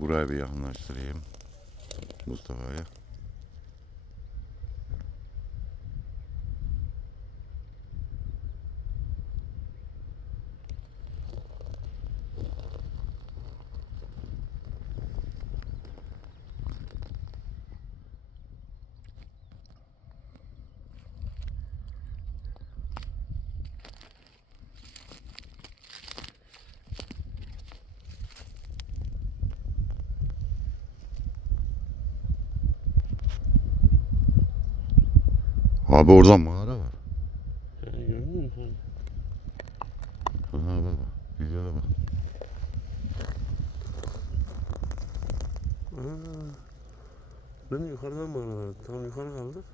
Burayı bir yakınlaştırayım. Mustafa'ya. Abi orada mağara var. Yani gördün mü? Ha baba. Güzel bak. Aa, ben yukarıdan mı aradım? Tam yukarı kaldık.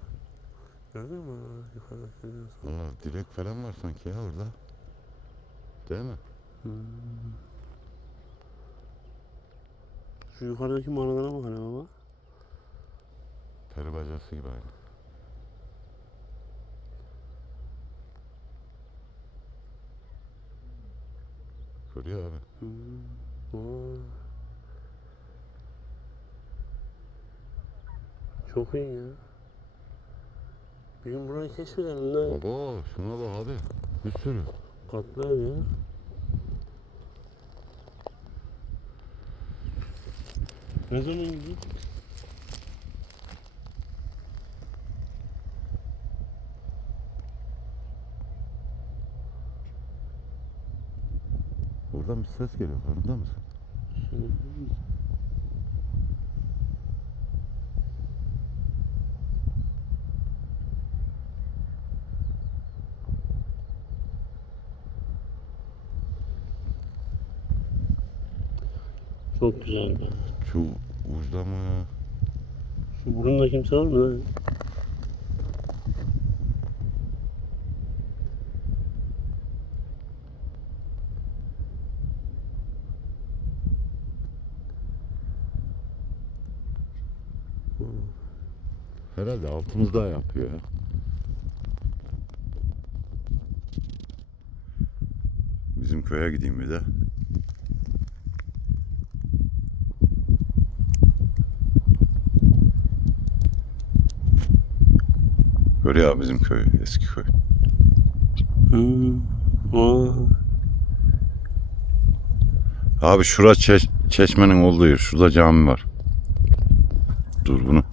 Gördün mü? Aa, Yukarıda görüyorsun. Valla direk falan var sanki ya orada. Değil mi? Hmm. Şu yukarıdaki mağaralara bak hele baba. Peri bacası gibi aynı. Görüyor abi. Hmm. Çok iyi ya. Bir gün burayı keşfedelim lan. Baba şuna bak abi. Bir sürü. Katlı ev ya. Ne zaman gidiyor? Buradan bir ses geliyor. Farkında mısın? Çok güzel. Şu uçta mı? Şu burunda kimse var mı Herhalde altımızda yapıyor ya. Bizim köye gideyim bir de. Görüyor bizim köy, eski köy. Hmm. Aa. Abi şura çeş- çeşmenin olduğu yer. Şurada cami var. Dur bunu